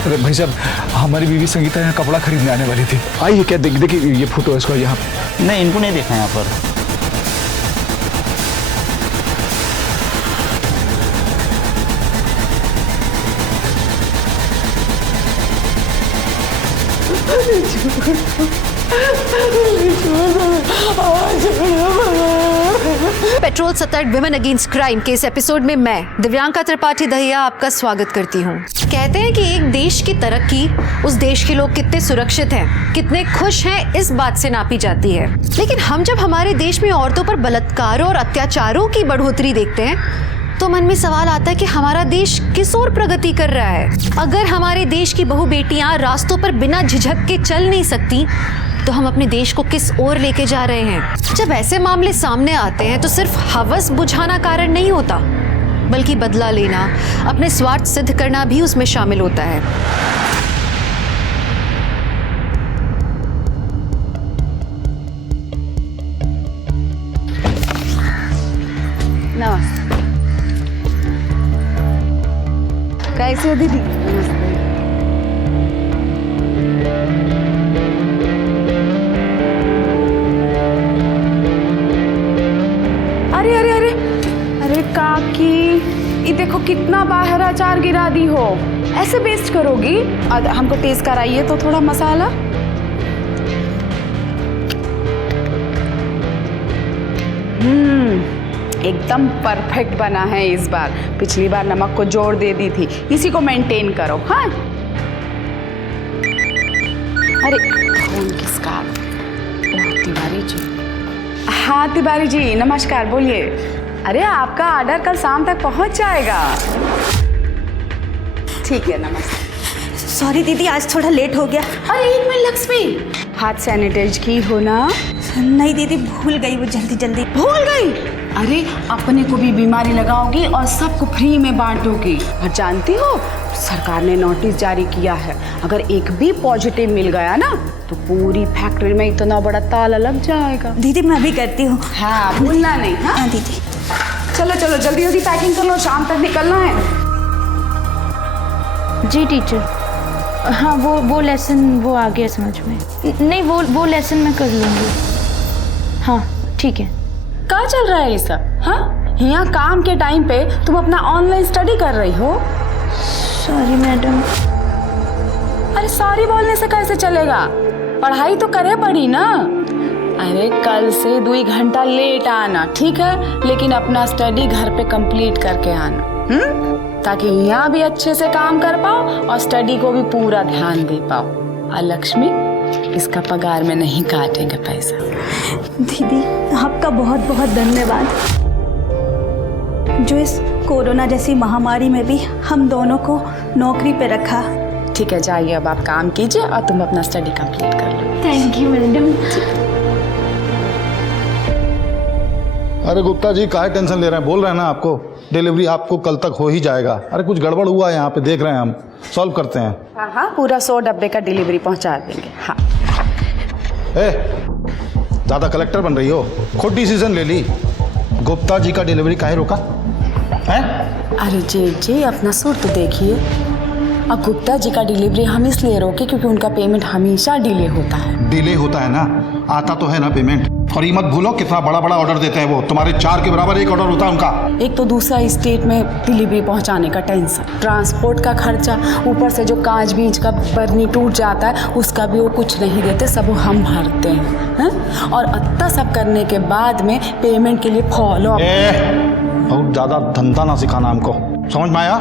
अरे भाई साहब, हमारी बीवी संगीता यहाँ कपड़ा खरीदने आने वाली थी। आइए, क्या देखिए ये फोटो है इसका यहाँ। नहीं, इनको नहीं देखा यहाँ पर। पेट्रोल सतर्क विमेन अगेंस्ट क्राइम के इस एपिसोड में मैं दिव्यांका त्रिपाठी दहिया आपका स्वागत करती हूँ। कहते हैं कि एक देश की तरक्की उस देश के लोग कितने सुरक्षित हैं, कितने खुश हैं, इस बात से नापी जाती है। लेकिन हम जब हमारे देश में औरतों पर बलात्कारों और अत्याचारों की बढ़ोतरी देखते हैं तो मन में सवाल आता है कि हमारा देश किस ओर प्रगति कर रहा है। अगर हमारे देश की बहू बेटियां रास्तों पर बिना झिझक के चल नहीं सकती तो हम अपने देश को किस ओर लेके जा रहे हैं। जब ऐसे मामले सामने आते हैं तो सिर्फ हवस बुझाना कारण नहीं होता, बल्कि बदला लेना, अपने स्वार्थ सिद्ध करना भी उसमें शामिल होता है। नमस्ते। कैसे हो दीदी? अरे अरे अरे अरे काकी, ये देखो कितना बाहर अचार गिरा दी हो। ऐसे वेस्ट करोगी? हमको टेस्ट कराइए तो थोड़ा मसाला। एकदम परफेक्ट बना है इस बार। पिछली बार नमक को जोड़ दे दी थी, इसी को मेंटेन करो। हाँ, अरे फोन किसका? तिवारी जी। हाँ तिवारी जी, नमस्कार, बोलिए। अरे आपका ऑर्डर कल शाम तक पहुंच जाएगा। ठीक है, नमस्ते। सॉरी दीदी, आज थोड़ा लेट हो गया। अरे एक मिनट लक्ष्मी, हाथ सैनिटाइज की हो ना? नहीं दीदी, भूल गई, वो जल्दी भूल गई। अरे अपने को भी बीमारी लगाओगी और सबको फ्री में बांटोगी। और जानती हो, सरकार ने नोटिस जारी किया है, अगर एक भी पॉजिटिव मिल गया ना तो पूरी फैक्ट्री में इतना बड़ा ताला लग जाएगा। दीदी मैं भी करती हूँ। हाँ, भूलना नहीं। हाँ दीदी। चलो चलो जल्दी जल्दी पैकिंग कर लो, शाम तक निकलना है। जी टीचर। हाँ, वो लेसन वो आ गया समझ में। नहीं, वो लेसन मैं कर लूँगी। हाँ ठीक है। क्या चल रहा है ये सब? हाँ, यहाँ काम के टाइम पे तुम अपना ऑनलाइन स्टडी कर रही हो। Sorry madam. अरे सॉरी बोलने से कैसे चलेगा? पढ़ाई तो करे पड़ी ना। अरे कल से 2 घंटा लेट आना, ठीक है? लेकिन अपना स्टडी घर पे कंप्लीट करके आना, ताकि यहाँ भी अच्छे से काम कर पाओ और स्टडी को भी पूरा ध्यान दे पाओ। और लक्ष्मी, इसका पगार में नहीं काटेंगे पैसा। दीदी आपका बहुत बहुत धन्यवाद, जो इस कोरोना जैसी महामारी में भी हम दोनों को नौकरी पे रखा। ठीक है, जाइए अब आप काम कीजिए और तुम अपना स्टडी कंप्लीट कर लो। Thank you madam. अरे गुप्ता जी, काहे टेंशन ले रहे हैं? बोल रहे हैं ना आपको, डिलीवरी आपको कल तक हो ही जाएगा। अरे कुछ गड़बड़ हुआ है यहाँ पे, देख रहे हैं, हम सॉल्व करते हैं। हाँ हाँ, पूरा 100 डब्बे का डिलीवरी पहुँचा देंगे। हाँ। ज़्यादा कलेक्टर बन रही हो, खुद डिसीजन ले ली। गुप्ता जी का डिलीवरी काहे रोका है? अरे जी, अपना सुर तो देखिए। अब गुप्ता जी का डिलीवरी हम इसलिए रोके क्योंकि उनका पेमेंट हमेशा डिले होता है। डिले होता है ना, आता तो है ना पेमेंट। और ये मत भूलो कितना बड़ा बड़ा ऑर्डर देते हैं वो, तुम्हारे 4 के बराबर एक ऑर्डर होता है उनका। एक तो दूसरा स्टेट में डिलीवरी पहुंचाने का टेंशन, ट्रांसपोर्ट का खर्चा, ऊपर से जो कांच बीज का बर्नी टूट जाता है उसका भी वो कुछ नहीं देते, सब वो हम भरते हैं। और इतना सब करने के बाद में पेमेंट के लिए फॉलो अप। बहुत ज़्यादा धंधा ना सिखाना हमको, समझ में आया?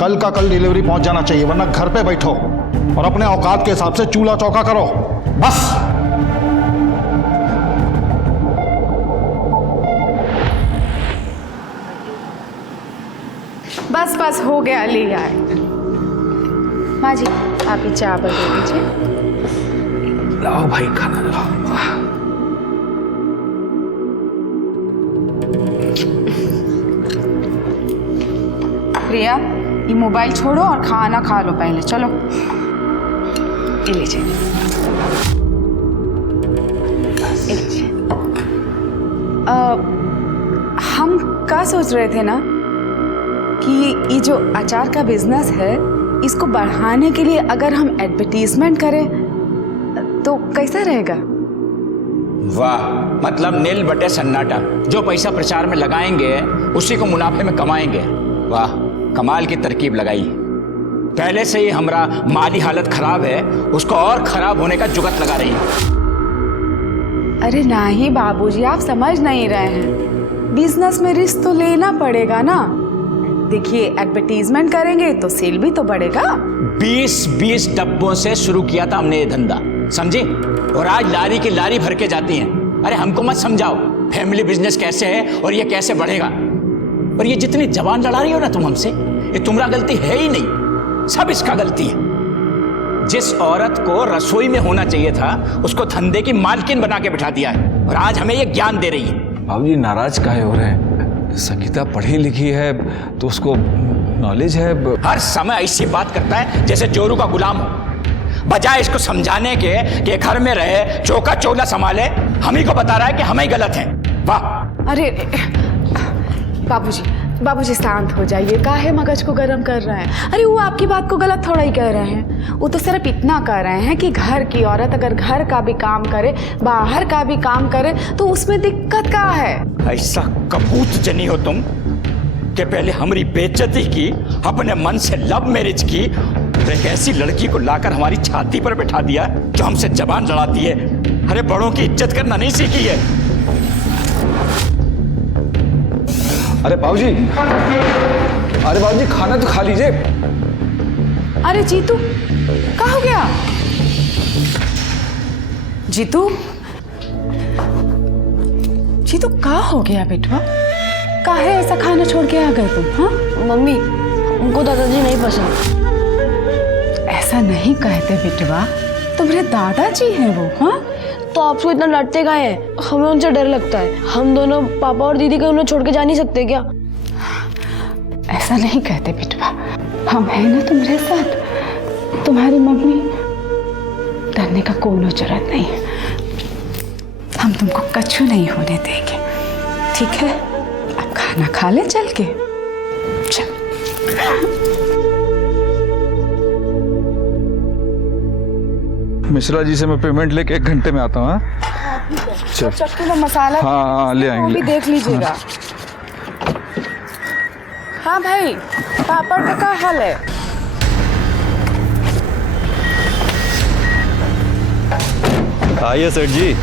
कल का कल डिलीवरी पहुंच जाना चाहिए, वरना घर पे बैठो और अपने औकात के हिसाब से चूल्हा चौका करो बस। बस बस हो गया, ले आए। माँ जी, आप ही चावल दे दीजिए। लाओ भाई, खाना लाओ। प्रिया, ये मोबाइल छोड़ो और खाना खा लो पहले। चलो ये लीजिए। हम क्या सोच रहे थे ना कि ये जो अचार का बिजनेस है इसको बढ़ाने के लिए अगर हम एडवर्टीजमेंट करें तो कैसा रहेगा? वाह, मतलब नील बटे सन्नाटा। जो पैसा प्रचार में लगाएंगे उसी को मुनाफे में कमाएंगे। वाह, कमाल की तरकीब लगाई। पहले से ही हमारा माली हालत खराब है, उसको और खराब होने का जुगत लगा रही है। अरे नहीं बाबूजी, आप समझ नहीं रहे हैं। बिजनेस में रिस्क तो लेना पड़ेगा ना। देखिए, एडवर्टीजमेंट करेंगे तो सेल भी तो बढ़ेगा। 20-20 डब्बों से शुरू किया था हमने ये धंधा, समझे? और आज लारी की लारी भर के जाती हैं। अरे हमको मत समझाओ फैमिली बिजनेस कैसे है और ये कैसे बढ़ेगा। और ये जितनी जबान लड़ा रही हो ना तुम हमसे, ये तुम्हारा गलती है ही नहीं, सब इसका गलती है। जिस औरत को रसोई में होना चाहिए था उसको धंधे की मालकिन बना के बिठा दिया है, और आज हमें ये ज्ञान दे रही है। बाबूजी नाराज काहे हो रहे हैं? संगीता पढ़ी लिखी है तो उसको नॉलेज है। हर समय ऐसी बात करता है जैसे जोरू का गुलाम हो, बजाय इसको समझाने के कि घर में रहे, चौका चौला संभाले, हम ही को बता रहा है कि हम ही गलत हैं। वाह! अरे बाबूजी शांत हो जाइए, काहे मगज को गर्म कर रहे हैं? अरे वो आपकी बात को गलत थोड़ा ही कह रहे हैं। वो तो सिर्फ इतना कह रहे हैं कि घर की औरत अगर घर का भी काम करे, बाहर का भी काम करे तो उसमें दिक्कत क्या है? ऐसा कपूत जनी हो तुम कि पहले हमारी बेइज्जती की, अपने मन से लव मैरिज की, और एक ऐसी लड़की को लाकर हमारी छाती पर बैठा दिया जो हमसे जबान लड़ाती है। अरे बड़ों की इज्जत करना नहीं सीखी है। अरे बाबूजी, खाना तो खा लीजिए। अरे जीतू, क्या हो गया? जीतू क्या हो गया बेटवा? काहे ऐसा खाना छोड़ के आ गए तुम? हाँ मम्मी, हमको दादाजी नहीं पसंद। ऐसा नहीं कहते बेटवा, तुम्हारे दादाजी हैं वो। हाँ तो आपको इतना डांटते काहे हैं? हमें उनसे डर लगता है। हम दोनों पापा और दीदी को उन्हें छोड़ के जा नहीं सकते क्या? ऐसा नहीं कहते बेटवा, हम हैं ना तुम्हारे साथ। तुम्हारी मम्मी, डरने का कोई जरूरत नहीं है। हम तुमको कछु नहीं होने देंगे, ठीक है? अब खाना खा ले चल के। चल। मिश्रा जी से मैं पेमेंट लेके 1 घंटे में आता हूँ। चल। चक्की में मसाला हाँ, ले आएंगे। भी देख लीजिएगा। हाँ भाई, पापड़ का क्या हाल है? आइए सेठ जी,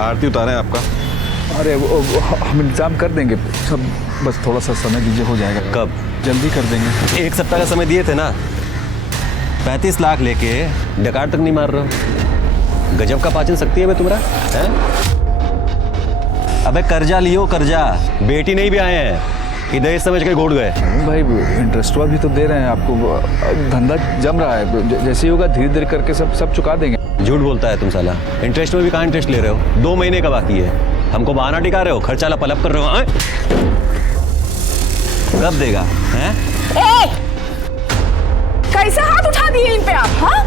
आरती उतारें आपका। अरे वो हम इंतजाम कर देंगे सब, बस थोड़ा सा समय दीजिए, हो जाएगा। कब? जल्दी कर देंगे। 1 सप्ताह का समय दिए थे ना। 35 लाख लेके डकार तक नहीं मार रहे हो। गजब का पाचन शक्ति है बे तुम्हारा, हैं? अबे कर्जा लियो कर्जा, बेटी नहीं भी आए हैं कि दहेज समझ के घोट गए। भाई इंटरेस्ट भी तो दे रहे हैं आपको, धंधा जम रहा है, जैसे ही होगा धीरे धीरे करके सब चुका देंगे। झूठ बोलता है तुम साला। इंटरेस्ट में भी कहाँ इंटरेस्ट ले रहे हो? 2 महीने का बाकी है, हमको बहाना टिका रहे हो, खर्चा लपलप कर रहे हो। कब देगा? हैं? कैसे हाथ उठा दिए इन पे आप? हाँ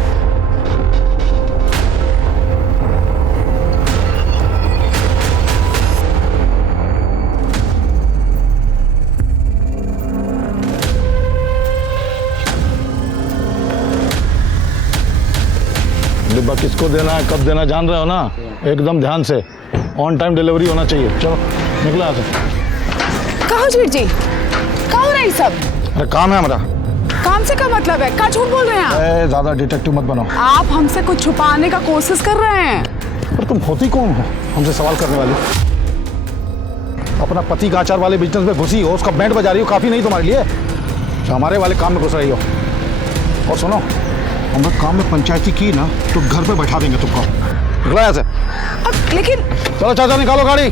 डिब्बा किसको देना है, कब देना, जान रहे हो ना? एकदम ध्यान से, ऑन टाइम डिलीवरी होना चाहिए। चलो निकलो यहाँ से। कहो जीत जी, क्या हो रहा है सब? अरे काम है हमारा। काम से क्या मतलब है? क्या झूठ बोल रहे हैं आप? ज्यादा डिटेक्टिव मत बनो। आप हमसे कुछ छुपाने का कोशिश कर रहे हैं। पर तुम होती कौन हो हमसे सवाल करने वाली? अपना पति का आचार वाले बिजनेस में घुसी हो, उसका बैंड बजा रही हो, काफी नहीं तुम्हारे लिए? जो हमारे वाले काम में घुस रही हो। और सुनो, हम लोग काम में पंचायती की ना तो घर पे बैठा देंगे तुमको। निकलो यहाँ से। लेकिन चलो चाचा निकालो गाड़ी।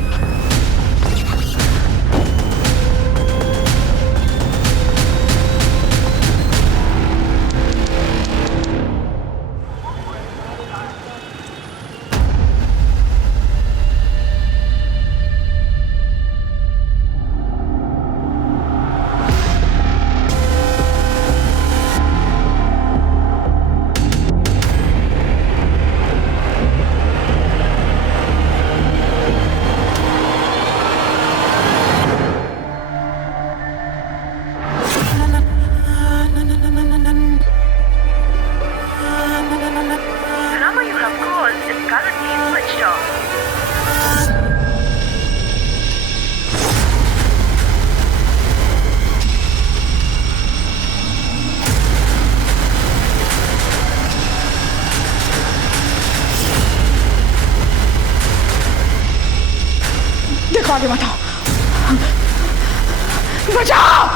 बचाओ,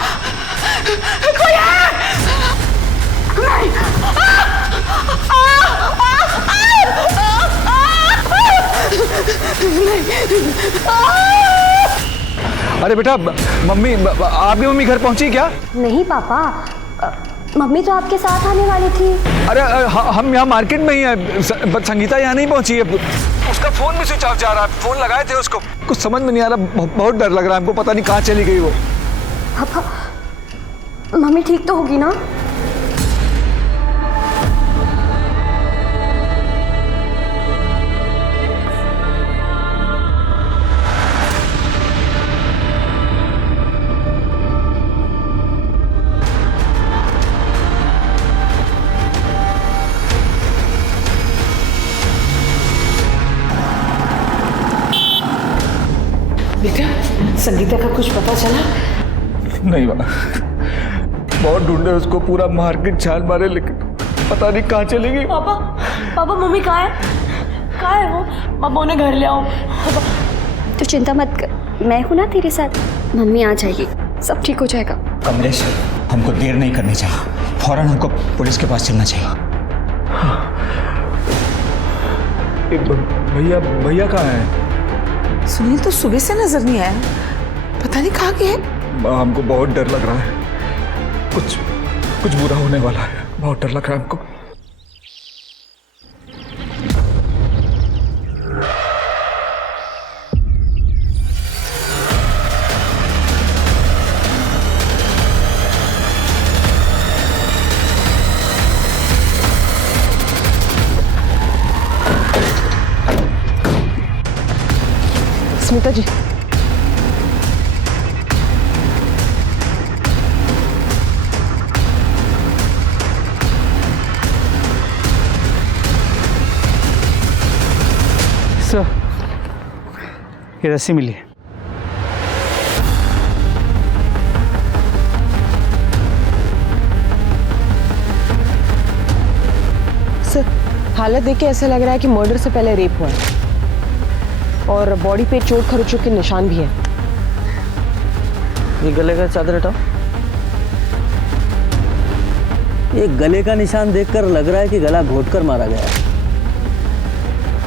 कोई है? नहीं। अरे बेटा, मम्मी, आपकी मम्मी घर पहुंची क्या? नहीं पापा, मम्मी तो आपके साथ आने वाली थी। अरे हम यहाँ मार्केट में ही हैं, संगीता यहाँ नहीं पहुंची है। उसका फोन भी स्विच ऑफ जा रहा है, फोन लगाए थे उसको, कुछ समझ में नहीं आ रहा, बहुत डर लग रहा है हमको, पता नहीं कहाँ चली गई वो। पापा, मम्मी ठीक तो होगी ना? बेटा, संगीता का कुछ पता चला? नहीं माँ, बहुत ढूंढे उसको, पूरा मार्केट छान मारे, लेकिन पता नहीं कहाँ चली गई। पापा, पापा मम्मी कहाँ है? कहाँ है वो? पापा उन्हें घर ले आओ। तो चिंता मत कर, मैं हूँ ना तेरे साथ, मम्मी आ जाएगी, सब ठीक हो जाएगा। कमलेश, हमको देर नहीं करनी चाहिए, फौरन हमको पुलिस के पास चलना चाहिए। भैया, भैया कहाँ है? सुनील तो सुबह से नजर नहीं आया, पता नहीं कहाँ गए। हमको बहुत डर लग रहा है, कुछ बुरा होने वाला है, बहुत डर लग रहा है हमको। स्मिता जी, सर, ये रस्सी मिली है। सर, हालत देख के ऐसा लग रहा है कि मर्डर से पहले रेप हुआ है और बॉडी पे चोट खरोचों के निशान भी है। ये गले का चादर हटाओ। ये गले का निशान देखकर लग रहा है कि गला घोटकर मारा गया है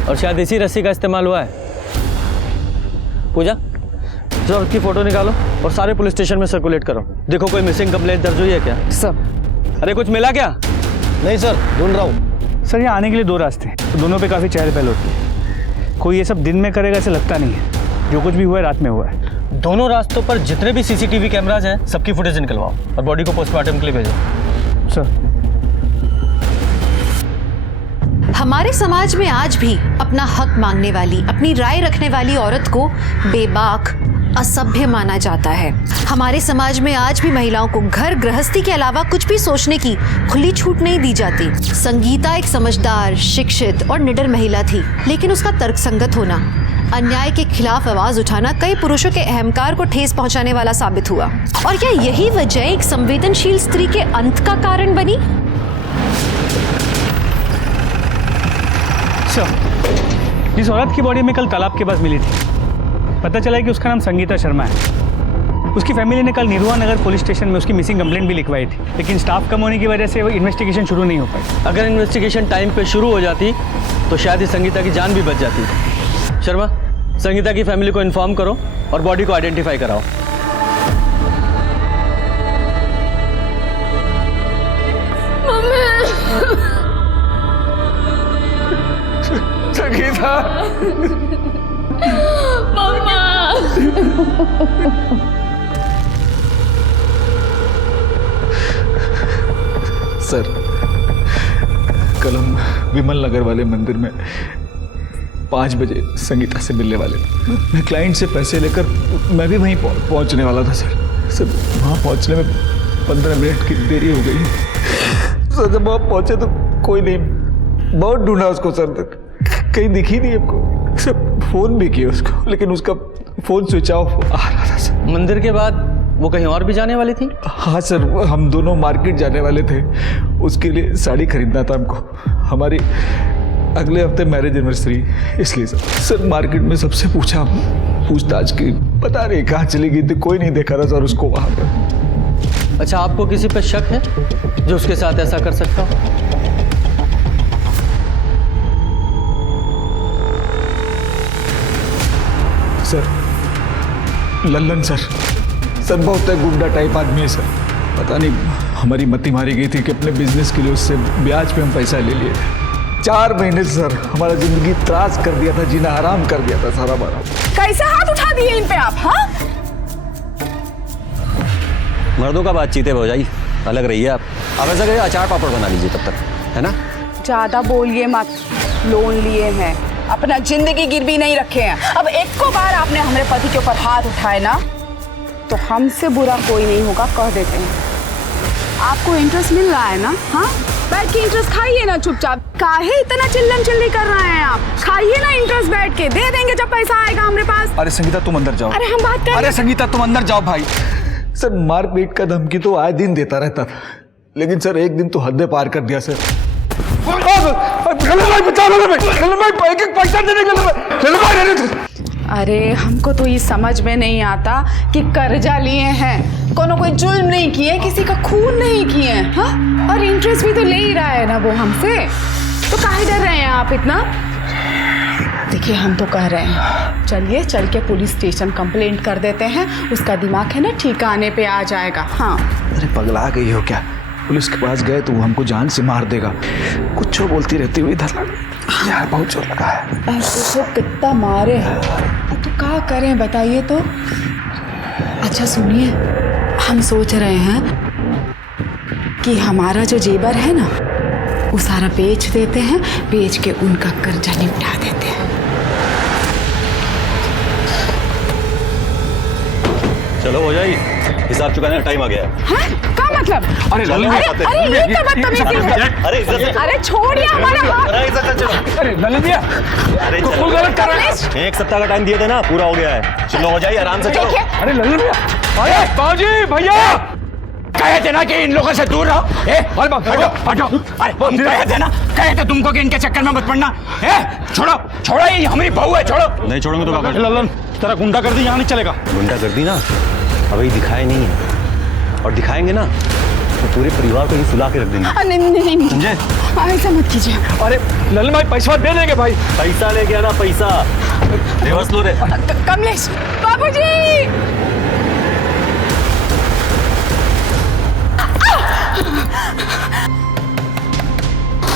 और शायद इसी रस्सी का इस्तेमाल हुआ है। पूजा, जो उसकी फोटो निकालो और सारे पुलिस स्टेशन में सर्कुलेट करो। देखो कोई मिसिंग कंप्लेंट दर्ज हुई है क्या? सर। अरे कुछ मिला क्या? नहीं सर, ढूंढ रहा हूँ। सर, यहाँ आने के लिए 2 रास्ते हैं, तो दोनों पे काफ़ी चहल पहल होती है। कोई ये सब दिन में करेगा ऐसा लगता नहीं है, जो कुछ भी हुआ है रात में हुआ है। दोनों रास्तों पर जितने भी सीसीटीवी कैमराज हैं सबकी फुटेज निकलवाओ और बॉडी को पोस्टमार्टम के लिए भेजो। सर, हमारे समाज में आज भी अपना हक मांगने वाली, अपनी राय रखने वाली औरत को बेबाक, असभ्य माना जाता है। हमारे समाज में आज भी महिलाओं को घर गृहस्थी के अलावा कुछ भी सोचने की खुली छूट नहीं दी जाती। संगीता एक समझदार, शिक्षित और निडर महिला थी, लेकिन उसका तर्कसंगत होना, अन्याय के खिलाफ आवाज उठाना कई पुरुषों के अहंकार को ठेस पहुंचाने वाला साबित हुआ। और क्या यही वजह एक संवेदनशील स्त्री के अंत का कारण बनी? सर, जिस औरत की बॉडी में कल तालाब के पास मिली थी, पता चला है कि उसका नाम संगीता शर्मा है। उसकी फैमिली ने कल निरुआ नगर पुलिस स्टेशन में उसकी मिसिंग कंप्लेंट भी लिखवाई थी, लेकिन स्टाफ कम होने की वजह से वो इन्वेस्टिगेशन शुरू नहीं हो पाई। अगर इन्वेस्टिगेशन टाइम पे शुरू हो जाती तो शायद इस संगीता की जान भी बच जाती। शर्मा, संगीता की फैमिली को इन्फॉर्म करो और बॉडी को आइडेंटिफाई कराओ। संगीता, सर, कल हम विमल नगर वाले मंदिर में 5 बजे संगीता से मिलने वाले थे। मैं क्लाइंट से पैसे लेकर मैं भी वहीं पहुंचने वाला था सर। वहाँ पहुंचने में 15 मिनट की देरी हो गई। सर, जब वहाँ पहुंचे तो कोई नहीं, बहुत ढूंढा उसको सर, कहीं दिखी नहीं हमको। सर, फोन भी किया उसको, लेकिन उसका फोन स्विच ऑफ आ रहा था सर। मंदिर के बाद वो कहीं और भी जाने वाली थी? हाँ सर, हम दोनों मार्केट जाने वाले थे, उसके लिए साड़ी खरीदना था हमको। हमारी अगले हफ्ते मैरिज एनिवर्सरी, इसलिए सर मार्केट में सबसे पूछताछ की, पता नहीं कहाँ चली गई थी, कोई नहीं देखा था सर उसको वहाँ पर। अच्छा, आपको किसी पे शक है जो उसके साथ ऐसा कर सकता हो? सर लल्लन सर बहुत गुंडा टाइप आदमी है सर। पता नहीं हमारी मती मारी गई थी कि अपने बिजनेस के लिए उससे ब्याज पे हम पैसा ले लिए थे। 4 महीने से सर हमारा जिंदगी त्रास कर दिया था, जीना हराम कर दिया था सारा हमारा। कैसे हाथ उठा दिए इन पे आप? हाँ, मर्दों का बातचीत है भौजाई, अलग रहिए आप। अब ऐसा करिए अचार पापड़ बना लीजिए तब तक, है ना? ज्यादा बोलिए मत। लोन लिए हैं, अपना जिंदगी गिरवी नहीं रखे हैं। अब एक को बार आपने हमारे पति के ऊपर हाथ उठाए ना, तो हमसे बुरा कोई नहीं होगा, कह देते हैं। आपको इंटरेस्ट मिल रहा है ना? हाँ, बैठ के इंटरेस्ट खाइए ना चुपचाप। काहे इतना चिल्लम चिल्ली कर रहे हैं आप? खाइए ना इंटरेस्ट बैठ के, दे देंगे जब पैसा आएगा हमारे पास। अरे संगीता तुम अंदर जाओ। अरे हम बात कर। अरे संगीता तुम अंदर जाओ भाई। सर मारपीट का धमकी तो आए दिन देता रहता था, लेकिन सर एक दिन तो हद पार कर दिया सर। अरे हमको तो ये समझ में नहीं आता कि कर्जा लिए हैं, कोई जुल्म नहीं किए, किसी का खून नहीं किए, हाँ? और इंटरेस्ट भी तो ले ही रहा है ना वो हमसे, तो काहे डर रहे हैं आप इतना? देखिए हम तो कह रहे हैं, चलिए चल के पुलिस स्टेशन कंप्लेंट कर देते हैं, उसका दिमाग है ना ठिकाने पे आ जाएगा। हाँ, अरे पगला गई हो क्या? पुलिस के पास गए तो वो हमको जान से मार देगा। कुछ बोलती रहती हुई इधर यार बहुत जोर लगा है। ऐसे कितना मारे हैं, तो क्या करें बताइए तो? अच्छा सुनिए, हम सोच रहे हैं कि हमारा जो जेवर है ना वो सारा बेच देते हैं, बेच के उनका कर्जा निपटा देते हैं। चलो भौजाई, हिसाब चुकाने का टाइम आ गया है। हाँ? क्या मतलब? अरे अरे ये क्या बदतमीजी है? अरे छोड़िए हमारा हाथ। अरे ललन भैया, अरे तो फुल गलत कर रहे हैं। 1 सप्ताह का टाइम दिए थे ना, पूरा हो गया है। चलो हो जाइए, आराम से चलो। अरे ललन भैया, अरे बाबूजी भैया कहे थे ना कि इन लोगों से दूर रहो। हटो। अरे हम कहे थे तुमको कि इनके चक्कर में मत पड़ना। छोड़ो, ये हमारी बहू है, छोड़ो। नहीं छोड़ोगे तो क्या? ललन तेरा गुंडा कर दी, यहाँ नहीं चलेगा। गुंडा कर दी ना, अभी दिखाए नहीं है, और दिखाएंगे ना तो पूरे परिवार को ही सुला के रख देंगे। नहीं समझे? ऐसा मत कीजिए। अरे ललन भाई पैसा दे देंगे भाई। पैसा लेके आना, पैसा रिवर्स लो रे। कमलेश बाबूजी,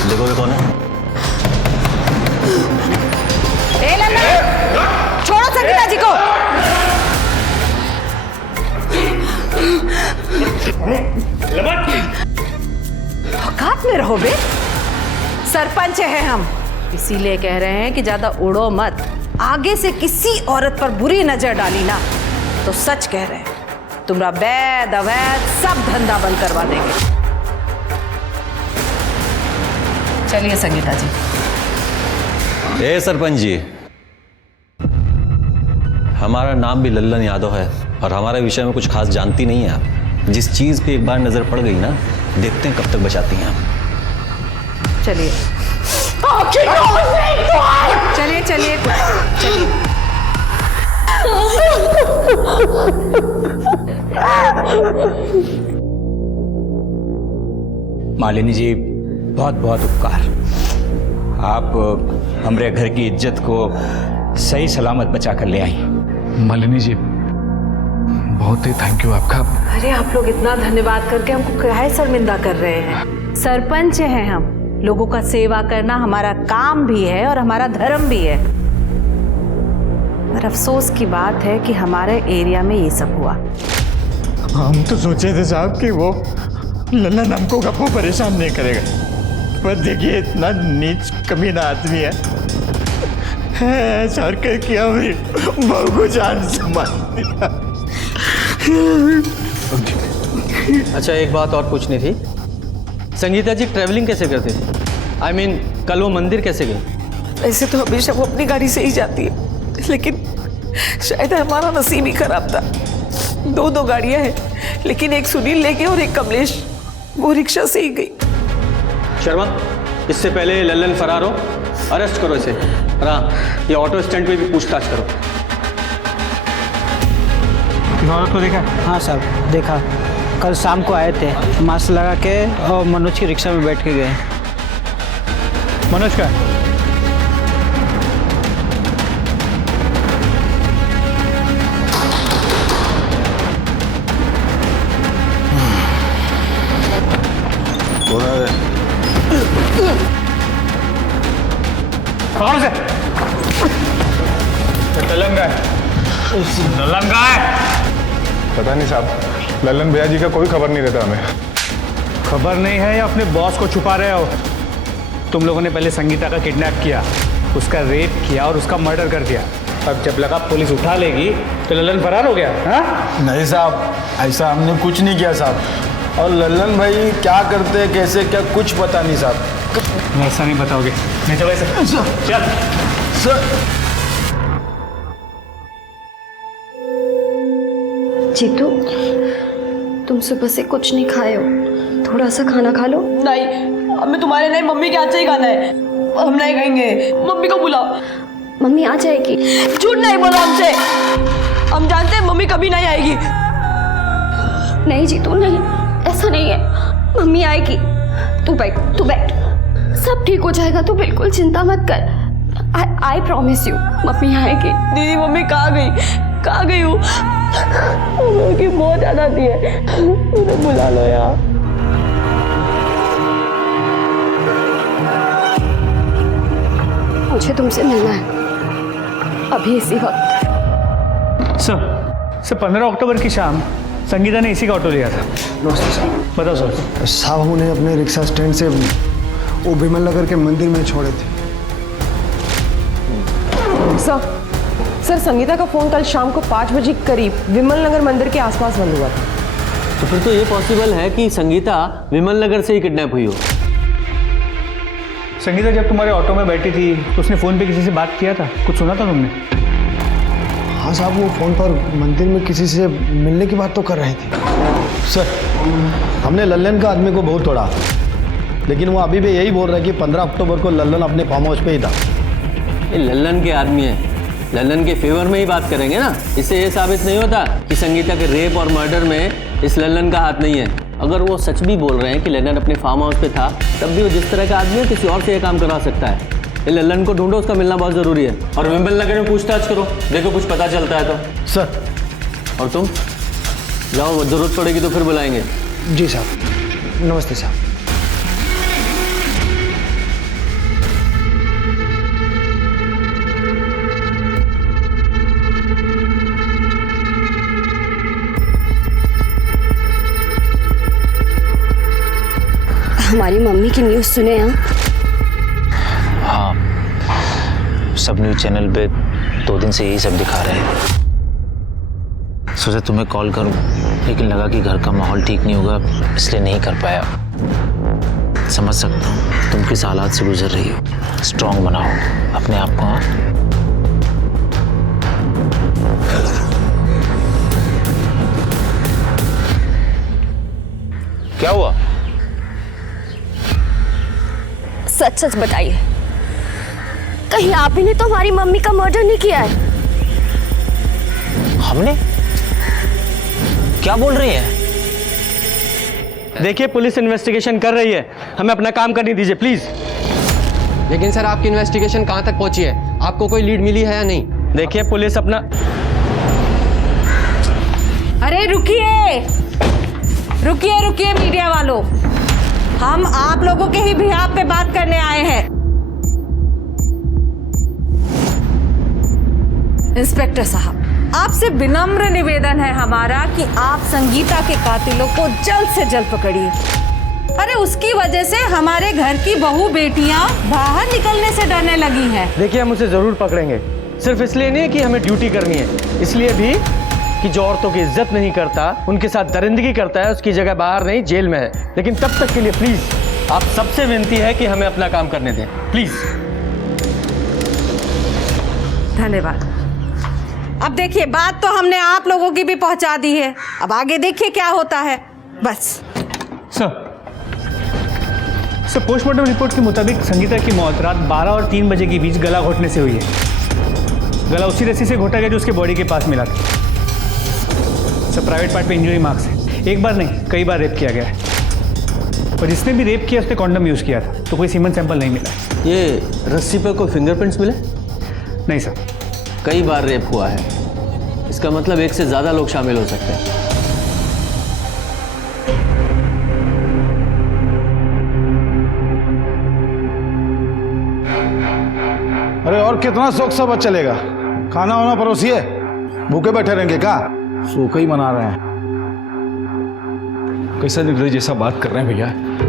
देखोगे कौन है? छोड़ो संगीता जी को। औकात में रहो बे। सरपंच है हम, इसीलिए कह रहे हैं कि ज्यादा उड़ो मत। आगे से किसी औरत पर बुरी नजर डाली ना तो सच कह रहे हैं, तुम्हारा वैध अवैध सब धंधा बंद करवा देंगे। चलिए संगीता जी। ए सरपंच जी, हमारा नाम भी लल्लन यादव है और हमारे विषय में कुछ खास जानती नहीं है आप। जिस चीज पे एक बार नजर पड़ गई ना, देखते हैं कब तक बचाती हैं आप। चलिए चलिए चलिए चलिए। मालिनी जी, बहुत बहुत उपकार। आप हमारे घर की इज्जत को सही सलामत बचा कर ले आई। मालिनी जी बहुत ही थैंक यू आपका। अरे आप लोग इतना धन्यवाद करके हमको काहे शर्मिंदा कर रहे हैं? सरपंच हैं हम, लोगों का सेवा करना हमारा काम भी है और हमारा धर्म भी है। पर अफसोस की बात है कि हमारे एरिया में ये सब हुआ। हम तो सोचे थे साहब कि वो लल्लन हमको कभी परेशान नहीं करेगा, पर देखिए इतना नीच कमीना आदमी है, ऐसा किया मेरी बहू को जान से मार दिया। अच्छा एक बात और पूछनी थी, संगीता जी ट्रैवलिंग कैसे करते थे? I mean, कल वो मंदिर कैसे गई? ऐसे तो हमेशा वो अपनी गाड़ी से ही जाती है, लेकिन शायद हमारा नसीब ही खराब था। 2 गाड़ियां हैं, लेकिन एक सुनील ले गए और एक कमलेश वो रिक्शा से ही गई। शर्मा, इससे पहले लल्लन फरार हो अरेस्ट करो इसे। और हाँ, ये ऑटो स्टैंड पे भी पूछताछ करो। इस औरत को देखा? हाँ साहब देखा, कल शाम को आए थे, मास्क लगा के और मनोज की रिक्शा में बैठ के गए। मनोज का? कौन से? लल्लन का है। लल्लन का है? पता नहीं साहब, लल्लन भैया जी का कोई खबर नहीं रहता हमें। खबर नहीं है या अपने बॉस को छुपा रहे हो? तुम लोगों ने पहले संगीता का किडनैप किया, उसका रेप किया और उसका मर्डर कर दिया। अब जब लगा पुलिस उठा लेगी तो लल्लन फरार हो गया। हाँ? नहीं साहब, ऐसा हमने कुछ नहीं किया साहब। और लल्लन भाई क्या करते कैसे क्या कुछ पता नहीं साहब। ऐसा नहीं बताओगे? नहीं चलो ऐसे चल। सर जीतू, तुम सुबह से कुछ नहीं खाए हो, थोड़ा सा खाना खा लो। नहीं, हमें तुम्हारे नहीं मम्मी के हाथ से ही खाना है, हम नहीं खाएंगे। मम्मी को बुलाओ। मम्मी आ जाएगी। झूठ नहीं बोलो हमसे, हम जानते हैं मम्मी कभी नहीं आएगी। नहीं जीतू नहीं, ऐसा नहीं है, मम्मी आएगी। तू बैठ, तू बैठ, सब ठीक हो जाएगा, तू बिल्कुल चिंता मत कर। आई प्रॉमिस यू, मम्मी आएगी। दीदी मम्मी कहाँ गई हूँ? उनकी बहुत याद आती है, उन्हें बुला लो यार। मुझे तुमसे मिलना है अभी इसी वक्त। सर 15 अक्टूबर की शाम संगीता ने इसी का ऑटो लिया था। नमस्ते साहब। बताओ सर। साहब उन्हें अपने रिक्शा स्टैंड से वो विमल नगर के मंदिर में छोड़े थे। सर संगीता का फोन कल शाम को 5 बजे करीब विमल नगर मंदिर के आसपास बंद हुआ था। तो फिर तो ये पॉसिबल है कि संगीता विमल नगर से ही किडनैप हुई हो। संगीता जब तुम्हारे ऑटो में बैठी थी तो उसने फ़ोन पे किसी से बात किया था? कुछ सुना था तुमने? हाँ साहब, वो फ़ोन पर मंदिर में किसी से मिलने की बात तो कर रहे थे। सर, हमने लल्लन का आदमी को बहुत तोड़ा, लेकिन वो अभी भी यही बोल रहा है कि 15 अक्टूबर को लल्लन अपने फार्म हाउस पे ही था। ये लल्लन के आदमी है, लल्लन के फेवर में ही बात करेंगे ना। इससे ये साबित नहीं होता कि संगीता के रेप और मर्डर में इस लल्लन का हाथ नहीं है। अगर वो सच भी बोल रहे हैं कि लल्लन अपने फार्म हाउस पे था, तब भी वो जिस तरह का आदमी है किसी और से ये काम करवा सकता है। ये लल्लन को ढूंढो, उसका मिलना बहुत ज़रूरी है। और विमल नगर में पूछताछ करो, देखो कुछ पता चलता है तो। सर। और तुम जाओ, जरूरत पड़ेगी तो फिर बुलाएंगे। जी साहब, नमस्ते साहब। हमारी मम्मी की न्यूज़ सुने? हाँ, सब न्यूज़ चैनल पे 2 दिन से यही सब दिखा रहे हैं। सोचा तुम्हें कॉल करूं, लेकिन लगा कि घर का माहौल ठीक नहीं होगा, इसलिए नहीं कर पाया। समझ सकता हूँ तुम किस हालात से गुजर रही हो। स्ट्रांग बनाओ अपने आप को। हाँ, क्या हुआ? सच सच बताइए, कहीं आप ही ने तो हमारी मम्मी का मर्डर नहीं किया है? हमने? क्या बोल रही है? देखिए, पुलिस इन्वेस्टिगेशन कर रही है, हमें अपना काम करने दीजिए प्लीज। लेकिन सर, आपकी इन्वेस्टिगेशन कहाँ तक पहुंची है? आपको कोई लीड मिली है या नहीं? देखिए, पुलिस अपना। अरे रुकिए रुकिए रुकिए मीडिया वालों, हम आप लोगों के ही बिहाफ पे बात करने आए हैं। इंस्पेक्टर साहब, आपसे विनम्र निवेदन है हमारा कि आप संगीता के कातिलों को जल्द से जल्द पकड़िए। अरे उसकी वजह से हमारे घर की बहू बेटियां बाहर निकलने से डरने लगी हैं। देखिए, हम उसे जरूर पकड़ेंगे, सिर्फ इसलिए नहीं कि हमें ड्यूटी करनी है, इसलिए भी कि जो औरतों की इज्जत नहीं करता, उनके साथ दरिंदगी करता है, उसकी जगह बाहर नहीं जेल में है। लेकिन तब तक के लिए प्लीज आप सबसे विनती है कि हमें अपना काम करने दें, प्लीज। धन्यवाद। अब देखिए, बात तो हमने आप लोगों की भी पहुंचा दी है, अब आगे देखिए क्या होता है। बस सर, सर पोस्टमार्टम रिपोर्ट के मुताबिक संगीता की मौत रात 12 और 3 बजे के बीच गला घोटने से हुई है। गला उसी रस्सी से घोटा गया जो उसके बॉडी के पास मिला था। सर प्राइवेट पार्ट पे इंजरी मार्क्स है। एक बार नहीं, कई बार रेप किया गया है और जिसने भी रेप किया उसने कॉन्डम यूज़ किया था, तो कोई सीमन सैंपल नहीं मिला। ये रस्सी पर कोई फिंगरप्रिंट्स मिले? नहीं सर। कई बार रेप हुआ है, इसका मतलब एक से ज़्यादा लोग शामिल हो सकते हैं। अरे और कितना शौक सब चलेगा? खाना वाना परोसिए, भूखे बैठे रहेंगे क्या? सूखा ही मना रहे हैं। कैसा निर्दयी जैसा बात कर रहे हैं भैया।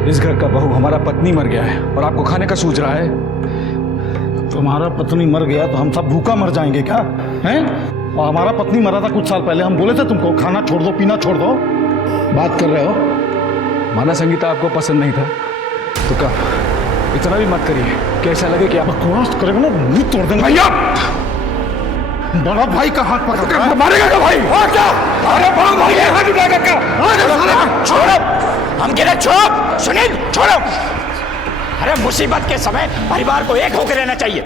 इस घर का बहू हमारा पत्नी मर गया है और आपको खाने का सूझ रहा है। तुम्हारा पत्नी मर गया तो हम सब भूखा मर जाएंगे क्या? हैं? और हमारा पत्नी मरा था कुछ साल पहले, हम बोले थे तुमको खाना छोड़ दो, पीना छोड़ दो। बात कर रहे हो? माना संगीता आपको पसंद नहीं था तो क्या? इतना भी मत करिए, कैसा लगे कि आप बकवास करेगा ना मुंह तोड़ देंगे। भैया बड़ा भाई का हाथ पकड़ मारेगा क्या भाई? और क्या? अरे बड़ा भाई है, हाथ उठाएगा क्या? छोड़ो, हम गिरे, छोड़ो सुनील, छोड़ो। अरे मुसीबत के समय परिवार को एक होकर रहना चाहिए।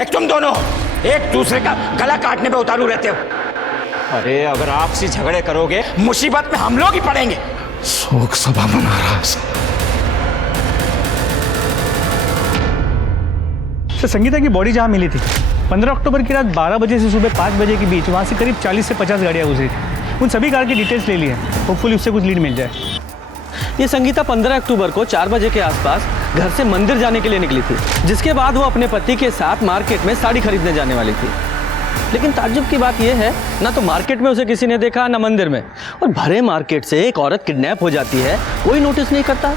एक तुम दोनों एक दूसरे का गला काटने पे उतारू रहते हो। अरे अगर आपसी झगड़े करोगे मुसीबत में हम लोग ही पड़ेंगे। शोक सभा मना रहा है। सर संगीता की बॉडी जहाँ मिली थी 15 अक्टूबर की रात 12 बजे से सुबह 5 बजे के बीच वहाँ से करीब 40 से 50 गाड़ियाँ गुजरी थी। उन सभी कार की डिटेल्स ले ली है, होपफुली उससे कुछ लीड मिल जाए। ये संगीता 15 अक्टूबर को 4 बजे के आसपास घर से मंदिर जाने के लिए निकली थी, जिसके बाद वो अपने पति के साथ मार्केट में साड़ी खरीदने जाने वाली थी। लेकिन ताज्जुब की बात यह है, ना तो मार्केट में उसे किसी ने देखा, ना मंदिर में। और भरे मार्केट से एक औरत किडनैप हो जाती है, कोई नोटिस नहीं करता,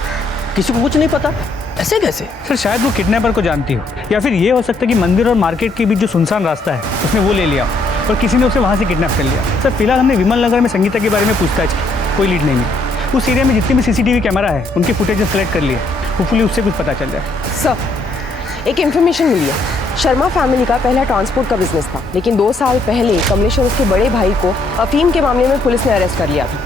किसी को कुछ नहीं पता। ऐसे कैसे? सर शायद वो किडनैपर को जानती हो, या फिर ये हो सकता है कि मंदिर और मार्केट के बीच जो सुनसान रास्ता है उसने वो ले लिया और किसी ने उसे वहाँ से किडनैप कर लिया। सर फिलहाल हमने विमल नगर में संगीता के बारे में पूछताछ की, कोई लीड नहीं मिली। उस एरिया में जितने भी CCTV कैमरा है उनके फुटेजेस कलेक्ट कर लिए, होपफुली उससे कुछ पता चल जाए। सर एक इन्फॉर्मेशन मिली है, शर्मा फैमिली का पहला ट्रांसपोर्ट का बिजनेस था, लेकिन 2 साल पहले कमलेश और उसके बड़े भाई को अफीम के मामले में पुलिस ने अरेस्ट कर लिया था।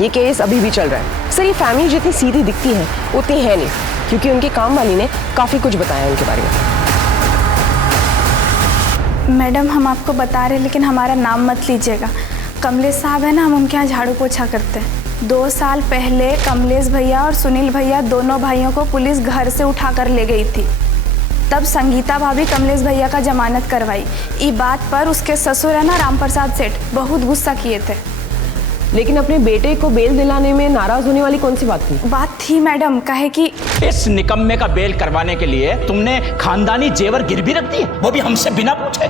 ये केस अभी भी चल रहा है। सर ये फैमिली जितनी सीधी दिखती है उतनी है नहीं, क्योंकि उनके काम वाली ने काफ़ी कुछ बताया उनके बारे में। मैडम हम आपको बता रहे हैं, लेकिन हमारा नाम मत लीजिएगा। कमलेश साहब है ना, हम उनके यहाँ झाड़ू पोछा करते हैं। 2 साल पहले कमलेश भैया और सुनील भैया दोनों भाइयों को पुलिस घर से उठा कर ले गई थी। तब संगीता भाभी कमलेश भैया का जमानत करवाई। ये बात पर उसके ससुर है ना राम प्रसाद सेठ बहुत गुस्सा किए थे। लेकिन अपने बेटे को बेल दिलाने में नाराज होने वाली कौन सी बात थी? बात थी मैडम, कहे कि इस निकम्मे का बेल करवाने के लिए तुमने खानदानी जेवर गिरवी रख दिए, वो भी हमसे बिना पूछे।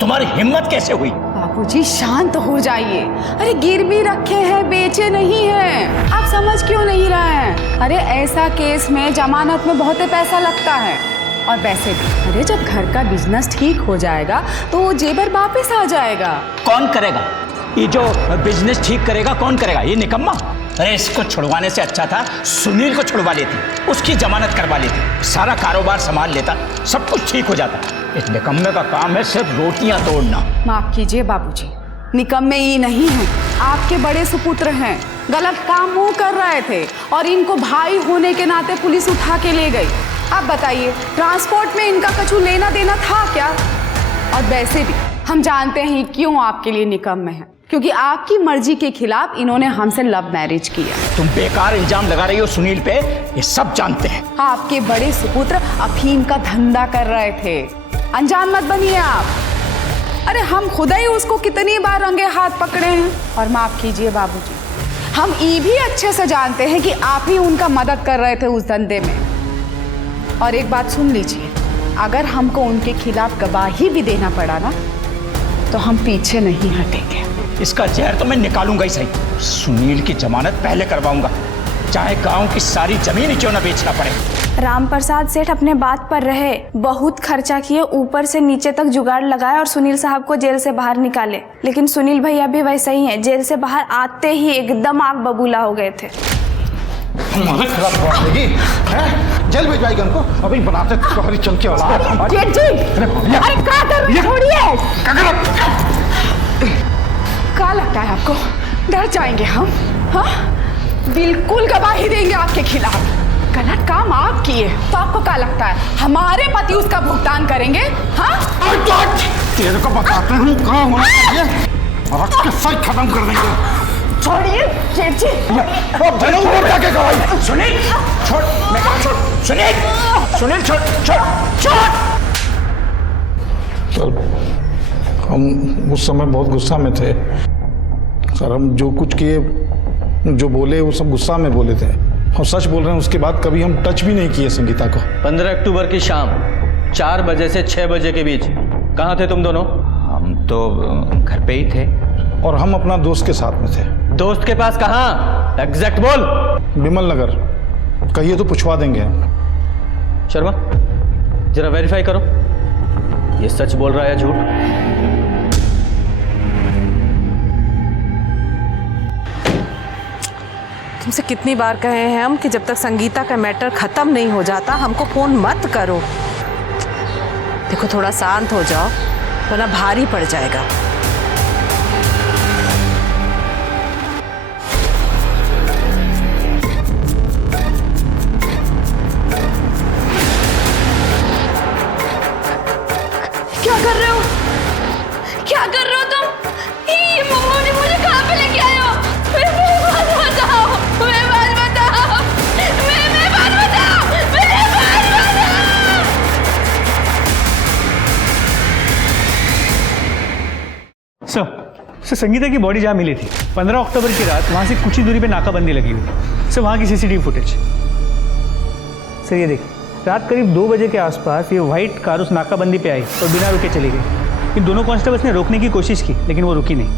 तुम्हारी हिम्मत कैसे हुई? बाबूजी शांत हो जाइए। अरे गिरवी रखे हैं, बेचे नहीं हैं। आप समझ क्यों नहीं रहे हैं? अरे ऐसा केस में जमानत में बहुत पैसा लगता है, और वैसे भी अरे जब घर का बिजनेस ठीक हो जाएगा तो वो जेवर वापस आ जाएगा। कौन करेगा ये जो बिजनेस ठीक करेगा? कौन करेगा? ये निकम्मा। अरे इसको छुड़वाने से अच्छा था सुनील को छुड़वा लेती, उसकी जमानत करवा लेती, सारा कारोबार संभाल लेता, सब कुछ ठीक हो जाता। इस निकम्मे का काम है सिर्फ रोटियां तोड़ना। माफ कीजिए बाबूजी, निकम्मे ये नहीं हैं, आपके बड़े सुपुत्र हैं। गलत काम वो कर रहे थे और इनको भाई होने के नाते पुलिस उठा के ले गई। आप बताइए ट्रांसपोर्ट में इनका कुछ लेना देना था क्या? और वैसे भी हम जानते हैं क्यों आपके लिए निकम्मे हैं, क्योंकि आपकी मर्जी के खिलाफ इन्होंने हमसे लव मैरिज किया। तुम बेकार इल्जाम लगा रही हो सुनील पे, ये सब जानते हैं। आपके बड़े सुपुत्र अफीम का धंधा कर रहे थे, अनजान मत बनिए आप। अरे हम खुद ही उसको कितनी बार रंगे हाथ पकड़े हैं। और माफ कीजिए बाबूजी, हम ये भी अच्छे से जानते हैं कि आप ही उनका मदद कर रहे थे उस धंधे में। और एक बात सुन लीजिए, अगर हमको उनके खिलाफ गवाही भी देना पड़ा ना तो हम पीछे नहीं हटेंगे। इसका जहर तो मैं निकालूंगा ही सही। सुनील की जमानत पहले करवाऊंगा, चाहे गांव की सारी जमीन ही क्यों न बेचना पड़े। राम प्रसाद सेठ अपने बात पर रहे, बहुत खर्चा किए, ऊपर से नीचे तक जुगाड़ लगाए और सुनील साहब को जेल से बाहर निकाले। लेकिन सुनील भैया भी वैसे ही हैं, जेल से बाहर आते ही एकदम आग बबूला हो गए थे। हमारे खिलाफ बढ़ेगी हैं? जेल भिजवाएगी हमको। अभी बनाते तुम्हारी चमकी औलाद। जेठ जी, अरे क्या कर रहे हैं? छोड़िए। क्या लगता है आपको डर जाएंगे हम? हाँ बिल्कुल गवाही देंगे आपके खिलाफ। गलत काम आप किए तो आपको क्या लगता है हमारे पति उसका भुगतान करेंगे? हाँ तेरे को बताते हैं कहाँ होना चाहिए और किस्सा खत्म कर देंगे। छोड़िए जेठ जी, सुनील छोड़, मैं कहा छोड़, सुनील छोड़ छोड़ छोड़। सर हम उस समय बहुत गुस्सा में थे सर, हम जो कुछ किए जो बोले वो सब गुस्सा में बोले थे। हम सच बोल रहे हैं, उसके बाद कभी हम टच भी नहीं किए संगीता को। 15 अक्टूबर की शाम 4 बजे से 6 बजे के बीच कहाँ थे तुम दोनों? हम तो घर पे ही थे। और हम अपना दोस्त के साथ में थे। दोस्त के पास कहाँ? एग्जैक्ट बोल। विमल नगर। कहिए तो पूछवा देंगे। शर्मा जरा वेरीफाई करो ये सच बोल रहा है या झूठ। तुमसे कितनी बार कहे हैं हम कि जब तक संगीता का मैटर खत्म नहीं हो जाता हमको फोन मत करो। देखो थोड़ा शांत हो जाओ वरना भारी पड़ जाएगा। क्या कर रहे हो? क्या कर रहे हो तुम? ये मम्मा ने मुझे कहाँ पे लेके आए हो? मेरे बात बताओ, मेरे बात बताओ, मेरे बात बताओ, मेरे बात बताओ। सर संगीता की बॉडी जहाँ मिली थी 15 अक्टूबर की रात, वहाँ से कुछ ही दूरी पे नाकाबंदी लगी हुई थी। सर वहाँ की सीसीटीवी फुटेज सर ये देखिए, रात करीब 2 बजे के आसपास ये व्हाइट कार उस नाकाबंदी पे आई और बिना रुके चली गई। इन दोनों कांस्टेबल्स ने रोकने की कोशिश की लेकिन वो रुकी नहीं।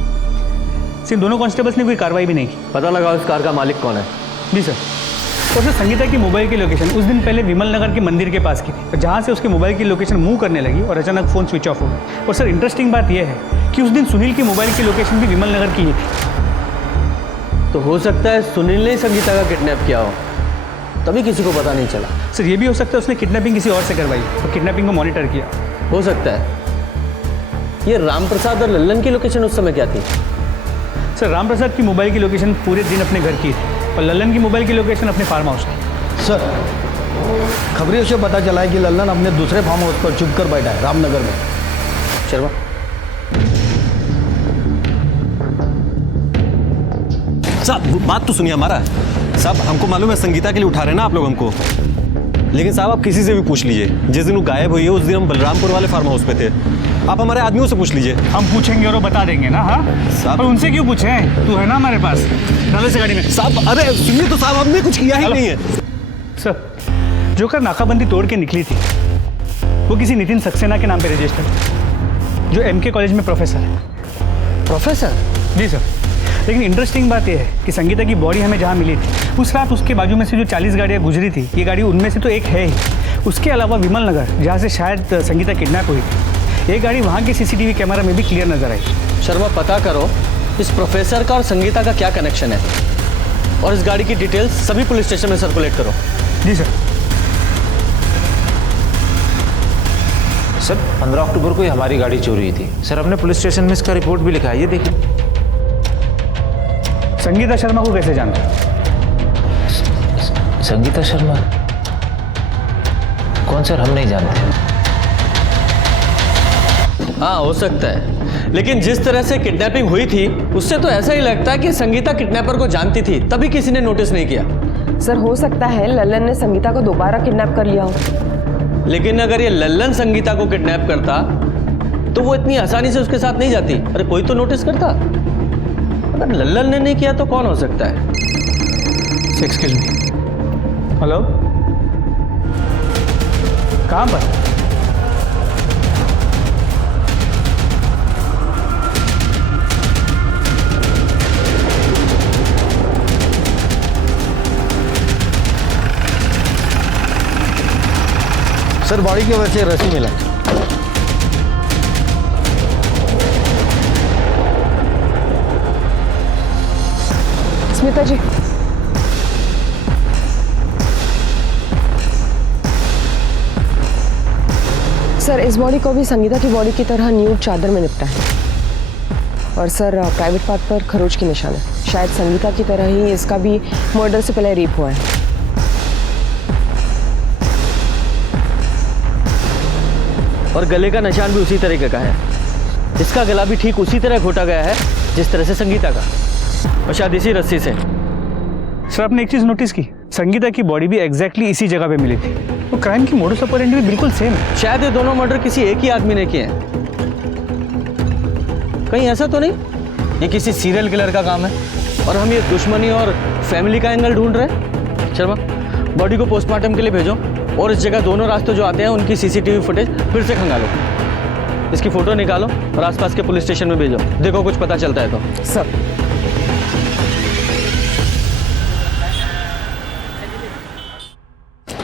सिर्फ दोनों कांस्टेबल्स ने कोई कार्रवाई भी नहीं की। पता लगा उस कार का मालिक कौन है? जी सर। और सर संगीता की मोबाइल की लोकेशन उस दिन पहले विमल नगर के मंदिर के पास की थी, जहाँ से उसके मोबाइल की लोकेशन मूव करने लगी और अचानक फ़ोन स्विच ऑफ हो गया। और सर इंटरेस्टिंग बात यह है कि उस दिन सुनील की मोबाइल की लोकेशन भी विमल नगर की ही थी। तो हो सकता है सुनील ने ही संगीता का किडनैप किया हो, तभी किसी को पता नहीं चला। सर ये भी हो सकता है उसने किडनैपिंग किसी और से करवाई और किडनैपिंग को मॉनिटर किया। हो सकता है। ये राम प्रसाद और लल्लन की लोकेशन उस समय क्या थी? सर राम प्रसाद की मोबाइल की लोकेशन पूरे दिन अपने घर की थी और लल्लन की मोबाइल की लोकेशन अपने फार्म हाउस की। सर खबरों से पता चला है कि लल्लन अपने दूसरे फार्म हाउस पर चुप कर बैठा है रामनगर में। शर्मा साहब बात तो सुनिए हमारा। साहब हमको मालूम है संगीता के लिए उठा रहे हैं ना आप लोग हमको, लेकिन साहब आप किसी से भी पूछ लीजिए, जिस दिन वो गायब हुई है उस दिन हम बलरामपुर वाले फार्म हाउस पे थे। आप हमारे आदमियों से पूछ लीजिए। हम पूछेंगे और वो बता देंगे ना। हाँ साहब, पर उनसे क्यों पूछे? तू है ना हमारे पास, डालो से गाड़ी में। साहब अरे सुनिए तो साहब, हमने कुछ किया ही नहीं है। सर जो कार नाकाबंदी तोड़ के निकली थी वो किसी नितिन सक्सेना के नाम पे रजिस्टर्ड, जो MK कॉलेज में प्रोफेसर है। प्रोफेसर? जी सर। लेकिन इंटरेस्टिंग बात यह है कि संगीता की बॉडी हमें जहाँ मिली थी उस रात उसके बाजू में से जो 40 गाड़ियाँ गुजरी थी, ये गाड़ी उनमें से तो एक है ही। उसके अलावा विमल नगर जहाँ से शायद संगीता किडनैप हुई थी, ये गाड़ी वहाँ के CCTV कैमरा में भी क्लियर नजर आई। शर्मा पता करो इस प्रोफेसर का और संगीता का क्या कनेक्शन है, और इस गाड़ी की डिटेल्स सभी पुलिस स्टेशन में सर्कुलेट करो। जी सर। सर 15 अक्टूबर को ही हमारी गाड़ी चोरी हुई थी सर, हमने पुलिस स्टेशन में इसका रिपोर्ट भी लिखा है, ये देखिए। संगीता शर्मा को कैसे जानते? संगीता शर्मा कौन सर? हम नहीं जानते। हाँ हो सकता है, लेकिन जिस तरह से किडनैपिंग हुई थी उससे तो ऐसा ही लगता है कि संगीता किडनैपर को जानती थी, तभी किसी ने नोटिस नहीं किया। सर हो सकता है लल्लन ने संगीता को दोबारा किडनैप कर लिया हो। लेकिन अगर ये लल्लन संगीता को किडनैप करता तो वो इतनी आसानी से उसके साथ नहीं जाती। अरे कोई तो नोटिस करता। अगर लल्लन ने नहीं किया तो कौन हो सकता है? Excuse me. हेलो, कहाँ पर? सर बॉडी की वजह से रस्सी मिला। स्मिता जी सर इस बॉडी को भी संगीता की बॉडी की तरह न्यूड चादर में निपटा है, और सर प्राइवेट पार्ट पर खरोच के निशान है। शायद संगीता की तरह ही इसका भी मर्डर से पहले रेप हुआ है। और गले का निशान भी उसी तरीके का है। इसका गला भी ठीक उसी तरह घोटा गया है जिस तरह से संगीता का, और शायद इसी रस्सी से। सर आपने एक चीज़ नोटिस की, संगीता की बॉडी भी एग्जैक्टली इसी जगह पे मिली थी। वो क्राइम की मोडस ऑपरेंडी भी बिल्कुल सेम है। शायद ये दोनों मर्डर किसी एक ही आदमी ने किए हैं। कहीं ऐसा तो नहीं ये किसी सीरियल किलर का काम है और हम ये दुश्मनी और फैमिली का एंगल ढूंढ रहे हैं? शर्मा, बॉडी को पोस्टमार्टम के लिए भेजो और इस जगह दोनों रास्ते जो आते हैं उनकी सीसीटीवी फुटेज फिर से खंगालो। इसकी फोटो निकालो और आसपास के पुलिस स्टेशन में भेजो, देखो कुछ पता चलता है तो। सर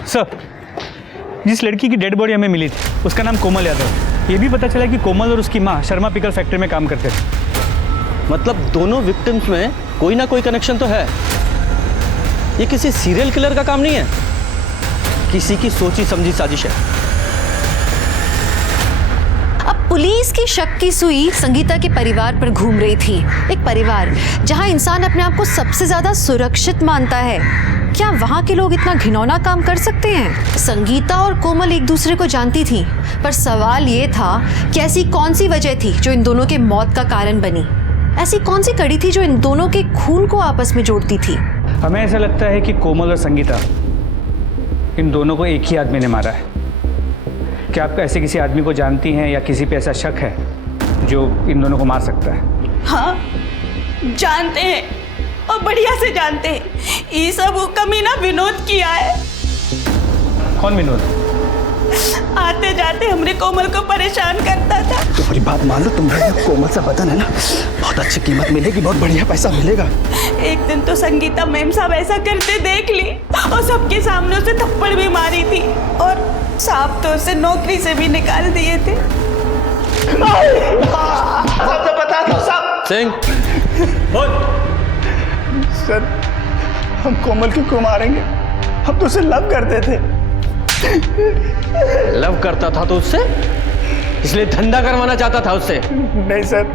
सर, जिस लड़की की डेड बॉडी हमें मिली थी उसका नाम कोमल यादव। ये भी पता चला कि कोमल और उसकी माँ शर्मा पिकल फैक्ट्री में काम करते थे। मतलब दोनों विक्टिम्स में कोई ना कोई कनेक्शन तो है। ये किसी सीरियल किलर का काम नहीं है, किसी की सोची समझी साजिश है। अब पुलिस की शक की सुई संगीता के परिवार पर घूम रही थी। एक परिवार जहां इंसान अपने आप को सबसे ज्यादा सुरक्षित मानता है, क्या वहां के लोग इतना घिनौना काम कर सकते हैं? संगीता और कोमल एक दूसरे को जानती थी, पर सवाल ये था कि ऐसी कौन सी वजह थी जो इन दोनों के मौत का कारण बनी? ऐसी कौन सी कड़ी थी जो इन दोनों के खून को आपस में जोड़ती थी? हमें ऐसा लगता है कि कोमल और संगीता, इन दोनों को एक ही आदमी ने मारा है। क्या आप ऐसे किसी आदमी को जानती हैं या किसी पे ऐसा शक है जो इन दोनों को मार सकता है? हाँ, जानते हैं और बढ़िया से जानते हैं। ये सब वो कमीना विनोद किया है। कौन विनोद? आते जाते हमरे कोमल को परेशान करता था। तुम्हारी बात मान लो, तुम्हारा कोमल सा बदन है ना, बहुत अच्छी कीमत मिलेगी, बहुत बढ़िया पैसा मिलेगा। एक दिन तो संगीता मैम साहब ऐसा करते देख ली और सबके सामने उसे थप्पड़ भी मारी थी और साहब तो उसे नौकरी से भी निकाल दिए थे। सबसे बता दो साहब। सिंह, बोल। सर, हम कोमल क्यों मारेंगे? हम तो उसे लव करते थे। लव करता था तो उससे? इसलिए धंधा करवाना चाहता था उससे? नहीं सर,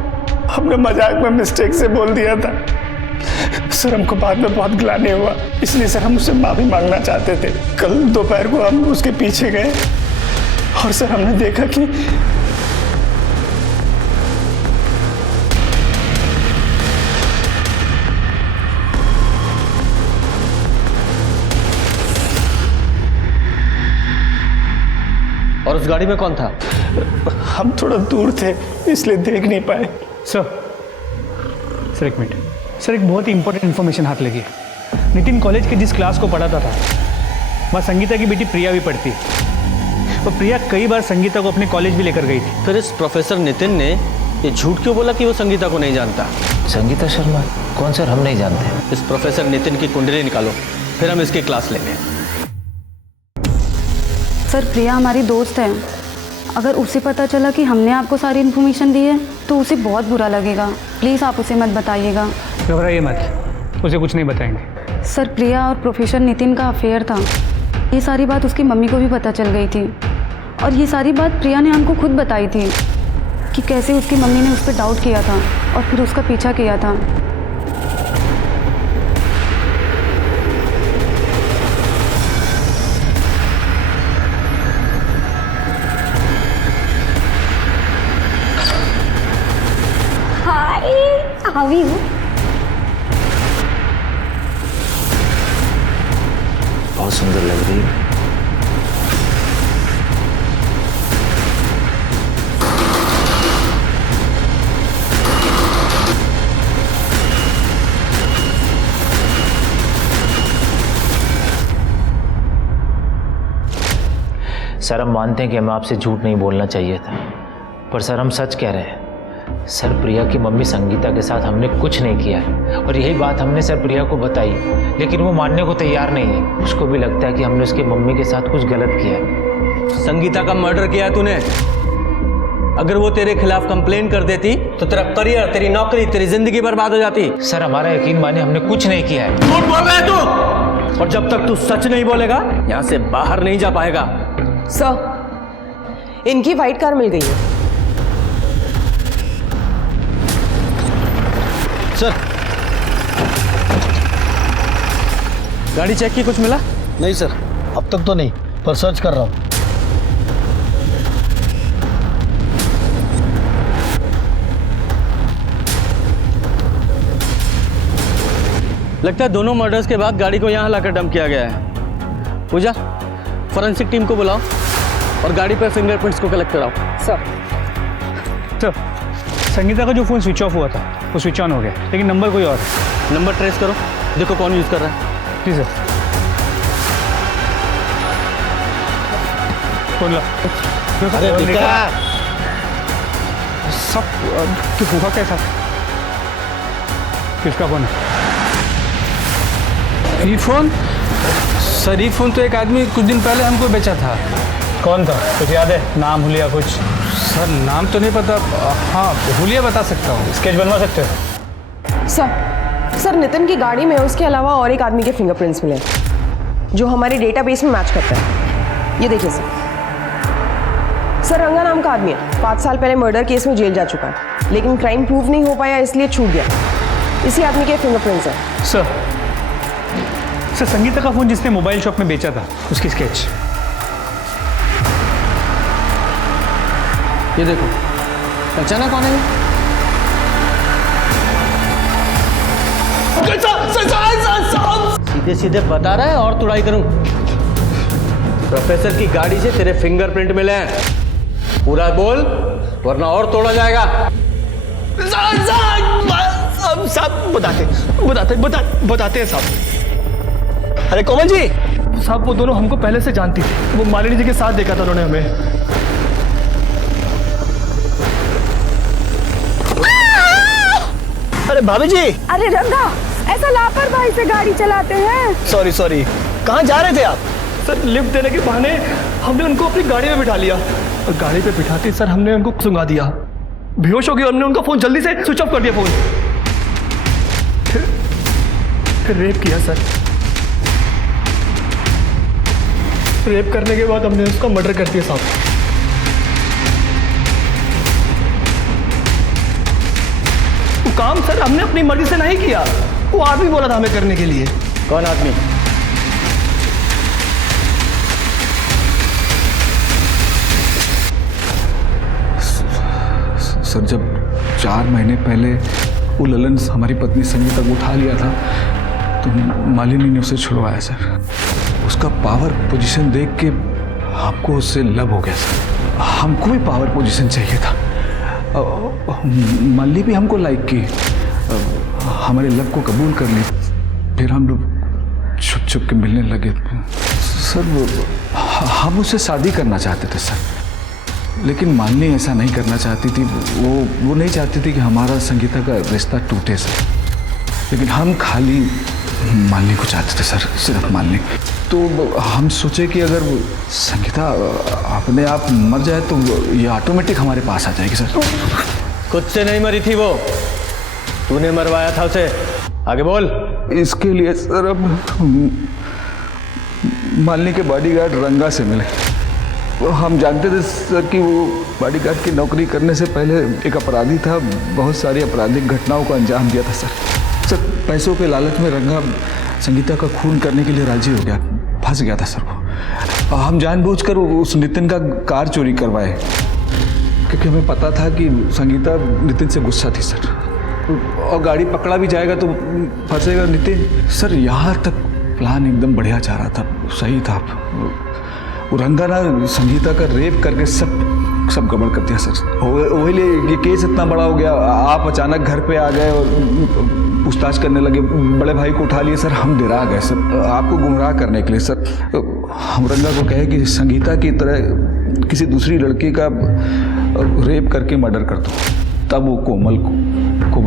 हमने मजाक में मिस्टेक से बोल दिया था सर। हमको बाद में बहुत गिलानी हुआ, इसलिए सर हम उससे माफी मांगना चाहते थे। कल दोपहर को हम उसके पीछे गए और सर हमने देखा कि और उस गाड़ी में कौन था? हम थोड़ा दूर थे इसलिए देख नहीं पाए। सर एक मिनट सर, एक बहुत ही इंपॉर्टेंट इन्फॉर्मेशन हाथ लगी है। नितिन कॉलेज के जिस क्लास को पढ़ाता था वहाँ संगीता की बेटी प्रिया भी पढ़ती है और प्रिया कई बार संगीता को अपने कॉलेज भी लेकर गई थी। फिर इस प्रोफेसर नितिन ने ये झूठ क्यों बोला कि वो संगीता को नहीं जानता? संगीता शर्मा कौन सर? हम नहीं जानते। इस प्रोफेसर नितिन की कुंडली निकालो, फिर हम इसकी क्लास लेंगे। सर, प्रिया हमारी दोस्त है। अगर उसे पता चला कि हमने आपको सारी इन्फॉर्मेशन दी है तो उसे बहुत बुरा लगेगा। प्लीज़ आप उसे मत बताइएगा। घबराइए मत, उसे कुछ नहीं बताएंगे। सर, प्रिया और प्रोफेसर नितिन का अफेयर था। ये सारी बात उसकी मम्मी को भी पता चल गई थी और ये सारी बात प्रिया ने हमको खुद बताई थी कि कैसे उसकी मम्मी ने उस पर डाउट किया था और फिर उसका पीछा किया था। How are you? बहुत सुंदर लग रही है। सर, हम मानते हैं कि हमें आपसे झूठ नहीं बोलना चाहिए था, पर सर हम सच कह रहे हैं। सर, प्रिया की मम्मी संगीता के साथ हमने कुछ नहीं किया है और यही बात हमने सर प्रिया को बताई, लेकिन वो मानने को तैयार नहीं है। उसको भी लगता है कि हमने उसकी मम्मी के साथ कुछ गलत किया है। संगीता का मर्डर किया है तूने। अगर वो तेरे खिलाफ कंप्लेन कर देती तो तेरा करियर, तेरी नौकरी, तेरी जिंदगी बर्बाद हो जाती। सर, हमारा यकीन माने, हमने कुछ नहीं किया है। झूठ बोल रहा है तू, और जब तक तू सच नहीं बोलेगा यहाँ से बाहर नहीं जा पाएगा। सर, इनकी वाइट कार मिल गई है। सर, गाड़ी चेक की, कुछ मिला? नहीं सर, अब तक तो नहीं, पर सर्च कर रहा हूँ। लगता है दोनों मर्डर्स के बाद गाड़ी को यहाँ लाकर डंप किया गया है। पूजा, फॉरेंसिक टीम को बुलाओ और गाड़ी पर फिंगरप्रिंट्स को कलेक्ट कराओ। सर संगीता का जो फ़ोन स्विच ऑफ हुआ था वो स्विच ऑन हो गया, लेकिन नंबर कोई और है। नंबर ट्रेस करो, देखो कौन यूज़ कर रहा है। जी सर। फोन ला। अरे बेटा, सब क्या हुआ कैसा? किसका फोन है? ये फोन सर, ये फोन तो एक आदमी कुछ दिन पहले हमको बेचा था। कौन था, कुछ याद है? नाम हुलिया कुछ? सर नाम तो नहीं पता। हाँ, हुलिया बता सकता हूँ। स्केच बनवा सकते हो? सर नितिन की गाड़ी में उसके अलावा और एक आदमी के फिंगरप्रिंट्स मिले जो हमारे डेटाबेस में मैच करता है। ये देखिए सर, रंगा नाम का आदमी है, 5 साल पहले मर्डर केस में जेल जा चुका है, लेकिन क्राइम प्रूव नहीं हो पाया इसलिए छूट गया। इसी आदमी के फिंगरप्रिंट्स हैं। सर संगीता का फोन जिसने मोबाइल शॉप में बेचा था, उसकी स्केच। ये देखो, पहचाना कौन है? सीधे सीधे बता रहा है और तुड़ाई करूं? प्रोफेसर की गाड़ी से तेरे फिंगरप्रिंट मिले हैं, पूरा बोल वरना और तोड़ा जाएगा। साहब बताते हैं साहब। अरे कोमल जी साहब, वो दोनों हमको पहले से जानती थी। वो मालिनी जी के साथ देखा था उन्होंने हमें। अरे भाभी जी। अरे रंगा, ऐसा लापरवाही से गाड़ी चलाते हैं? सॉरी, कहाँ जा रहे थे आप? सर लिफ्ट देने के बहाने हमने उनको अपनी गाड़ी में बिठा लिया और गाड़ी पे बिठाते सर हमने उनको सुंगा दिया। बेहोश हो गए, हमने उनका फोन जल्दी से स्विच ऑफ कर दिया। फोन फिर रेप किया सर। रेप करने के बाद हमने उसका मर्डर कर दिया साहब। वो काम सर हमने अपनी मर्जी से नहीं किया, वो आदमी बोला था हमें करने के लिए। कौन आदमी? सर जब 4 महीने पहले वो ललन हमारी पत्नी संगीता को उठा लिया था तो मालिनी ने उसे छुड़वाया सर। उसका पावर पोजीशन देख के हमको उससे लव हो गया सर। हमको भी पावर पोजीशन चाहिए था। मालिनी भी हमको लाइक की, हमारे लव को कबूल कर ली। फिर हम लोग छुप छुप के मिलने लगे सर। हम उससे शादी करना चाहते थे सर, लेकिन मालिनी ऐसा नहीं करना चाहती थी। वो नहीं चाहती थी कि हमारा संगीता का रिश्ता टूटे सर। लेकिन हम खाली मालिनी को चाहते थे सर, सिर्फ मालिनी। तो हम सोचे कि अगर संगीता अपने आप मर जाए तो ये ऑटोमेटिक हमारे पास आ जाएगी सर। खुद से नहीं मरी थी वो, तूने मरवाया था उसे। आगे बोल। इसके लिए सर अब मालिनी के बॉडीगार्ड रंगा से मिले। हम जानते थे सर कि वो बॉडीगार्ड की नौकरी करने से पहले एक अपराधी था, बहुत सारी आपराधिक घटनाओं को अंजाम दिया था सर। पैसों के लालच में रंगा संगीता का खून करने के लिए राजी हो गया, फंस गया था सर वो। हम जानबूझकर उस नितिन का कार चोरी करवाए, क्योंकि हमें पता था कि संगीता नितिन से गुस्सा थी सर, और गाड़ी पकड़ा भी जाएगा तो फंसेगा नितिन सर। यहाँ तक प्लान एकदम बढ़िया जा रहा था, सही था। वो रंगा ना संगीता का रेप करके सब गड़बड़ कर दिया सर। वही लिए ये केस इतना बड़ा हो गया। आप अचानक घर पे आ गए और पूछताछ करने लगे, बड़े भाई को उठा लिए सर। हम डरा गए सर, आपको गुमराह करने के लिए सर। हम रंगा को कहे कि संगीता की तरह किसी दूसरी लड़की का रेप करके मर्डर कर दो, तब वो कोमल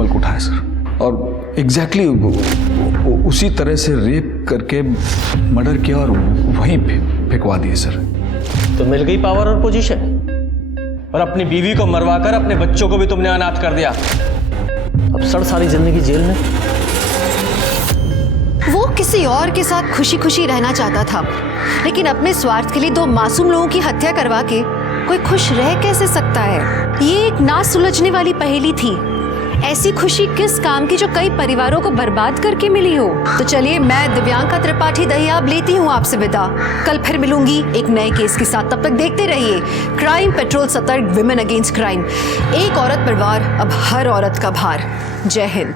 को उठाए सर। और एग्जैक्टली उसी तरह से रेप करके मर्डर किया और वहीं फेंकवा दिए सर। तो मिल गई पावर और पोजीशन, और अपनी बीवी को मरवाकर अपने बच्चों को भी तुमने अनाथ कर दिया। अब सड़ सारी जिंदगी जेल में। वो किसी और के साथ खुशी खुशी रहना चाहता था, लेकिन अपने स्वार्थ के लिए 2 मासूम लोगों की हत्या करवा के कोई खुश रह कैसे सकता है? ये एक ना सुलझने वाली पहेली थी। ऐसी खुशी किस काम की जो कई परिवारों को बर्बाद करके मिली हो? तो चलिए, मैं दिव्यांका त्रिपाठी दहिया अब लेती हूँ आपसे विदा। कल फिर मिलूंगी एक नए केस के साथ। तब तक देखते रहिए क्राइम पेट्रोल, सतर्क, विमेन अगेंस्ट क्राइम। एक औरत पर वार, अब हर औरत का भार। जय हिंद।